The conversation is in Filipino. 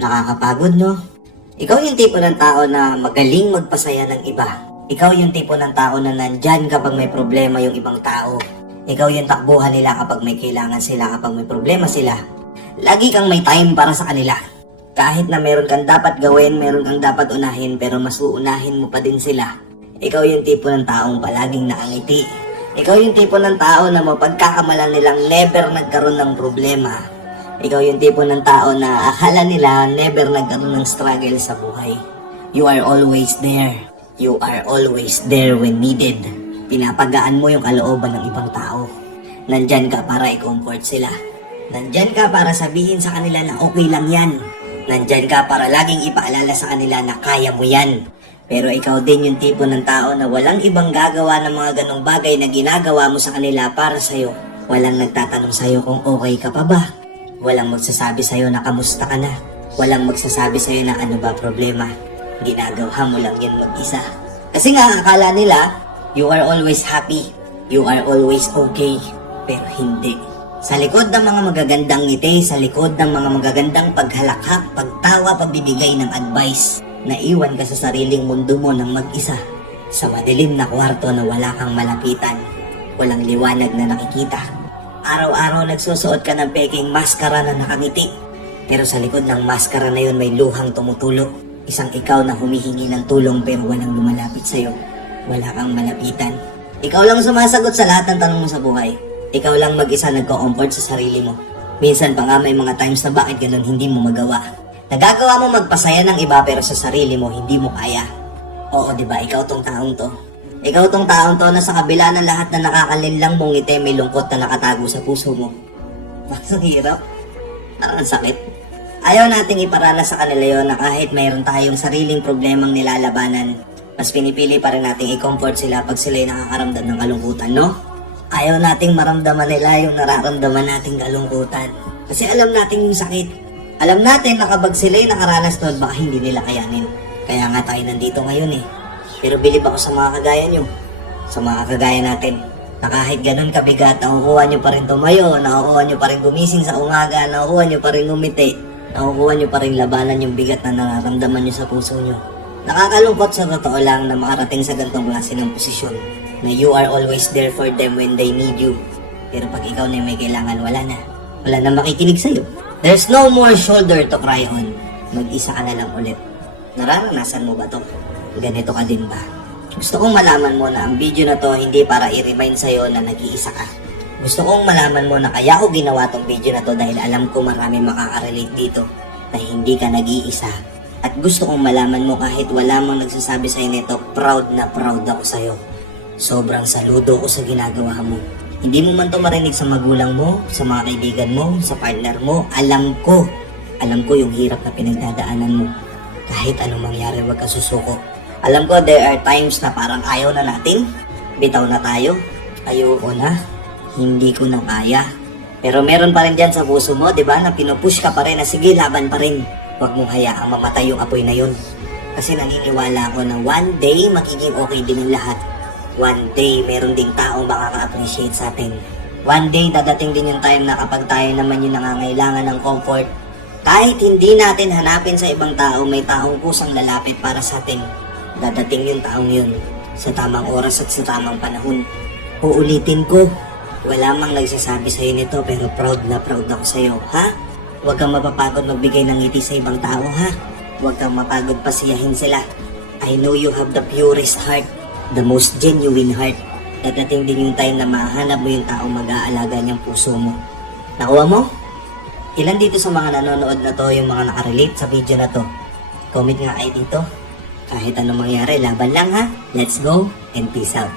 Nakakapagod, no? Ikaw yung tipo ng tao na magaling magpasaya ng iba. Ikaw yung tipo ng tao na nandyan kapag may problema yung ibang tao. Ikaw yung takbuhan nila kapag may kailangan sila, kapag may problema sila. Lagi kang may time para sa kanila. Kahit na meron kang dapat gawin, meron kang dapat unahin, pero mas uunahin mo pa din sila. Ikaw yung tipo ng taong palaging nakangiti. Ikaw yung tipo ng tao na mapagkakamalan nilang never nagkaroon ng problema. Ikaw yung tipo ng tao na akala nila never nagkaroon ng struggle sa buhay. You are always there. You are always there when needed. Pinapagaan mo yung kalooban ng ibang tao. Nandyan ka para i-comfort sila. Nandyan ka para sabihin sa kanila na okay lang yan. Nandyan ka para laging ipaalala sa kanila na kaya mo yan. Pero ikaw din yung tipo ng tao na walang ibang gagawa ng mga ganong bagay na ginagawa mo sa kanila para sa'yo. Walang nagtatanong sa'yo kung okay ka pa ba. Walang magsasabi sa'yo na kamusta ka na. Walang magsasabi sa'yo na ano ba problema. Ginagawa mo lang yan mag-isa. Kasi nga akala nila, you are always happy. You are always okay. Pero hindi. Sa likod ng mga magagandang ngiti, sa likod ng mga magagandang paghalakhak, pagtawa, pagbibigay ng advice, naiwan ka sa sariling mundo mo ng mag-isa. Sa madilim na kwarto na wala kang malapitan. Walang liwanag na nakikita. Araw-araw nagsusuot ka ng peking maskara na nakangiti. Pero sa likod ng maskara na yun may luhang tumutulo. Isang ikaw na humihingi ng tulong pero walang lumalapit sa'yo. Wala kang malapitan. Ikaw lang sumasagot sa lahat ng tanong mo sa buhay. Ikaw lang mag-isa nagko-comfort sa sarili mo. Minsan pa nga may mga times na bakit ganun hindi mo magawa. Nagagawa mo magpasaya ng iba pero sa sarili mo hindi mo kaya. Oo, diba? Ikaw tong taong to. Ikaw tong taong to na sa kabila ng lahat na nakakalinlang mong ngiti, may lungkot na nakatago sa puso mo. Ang hirap. Parang ang sakit. Ayaw nating iparanas sa kanila yon na kahit mayroon tayong sariling problemang nilalabanan, mas pinipili pa rin nating i-comfort sila pag sila'y nakakaramdam ng kalungkutan, no? Ayaw nating maramdaman nila yung nararamdaman nating kalungkutan. Kasi alam natin yung sakit. Alam natin na kapag sila'y nakaranas doon, baka hindi nila kayanin. Kaya nga tayo nandito ngayon eh. Pero bilib ako sa mga kagaya nyo. Sa mga kagaya natin. Na kahit ganun kabigat, nakukuha nyo pa rin tumayo, nakukuha nyo pa rin gumising sa umaga, nakukuha nyo pa rin ngumiti, nakukuha nyo pa rin labanan yung bigat na nararamdaman nyo sa puso nyo. Nakakalungkot sa totoo lang na makarating sa ganitong klase ng posisyon. Na you are always there for them when they need you. Pero pag ikaw na may kailangan, wala na. Wala na makikinig sa'yo. There's no more shoulder to cry on. Mag-isa ka na lang ulit. Nararanasan mo ba to? Ganito ka din ba? Gusto kong malaman mo na ang video na to hindi para i-remind sa'yo na nag-iisa ka. Gusto kong malaman mo na kaya ko ginawa tong video na to dahil alam ko marami makaka-relate dito na hindi ka nag-iisa. At gusto kong malaman mo kahit wala mong nagsasabi sa'yo nito, proud na proud ako sa'yo. Sobrang saludo ko sa ginagawa mo. Hindi mo man to marinig sa magulang mo, sa mga kaibigan mo, sa partner mo. Alam ko yung hirap na pinagdadaanan mo. Kahit anong mangyari, wag ka susuko. Alam ko there are times na parang ayaw na natin. Bitaw na tayo. Ayoko na. Hindi ko na kaya. Pero meron pa rin dyan sa puso mo, di ba? Na pinupush ka pa rin na sige, laban pa rin. Huwag mong hayaang mamatay yung apoy na yun. Kasi naniniwala ako na one day magiging okay din ang lahat. One day, meron ding taong makaka-appreciate sa atin. One day, dadating din yung time na kapag tayo naman yung nangangailangan ng comfort, kahit hindi natin hanapin sa ibang tao, may taong kusang lalapit para sa atin. Dadating yung taong yun sa tamang oras at sa tamang panahon. Uulitin ko, wala mang nagsasabi sa'yo nito pero proud na proud ako sa'yo, ha? Huwag kang mapapagod magbigay ng ngiti sa ibang tao, ha? Huwag kang mapagod pasiyahin sila. I know you have the purest heart, the most genuine heart. Dadating din yung time na mahanap mo yung taong mag-aalaga niyang puso mo. Nakuha mo? Ilan dito sa mga nanonood na to yung mga nakarelate sa video na to? Comment nga kayo dito. Kahit anong mangyari, laban lang ha. Let's go and peace out.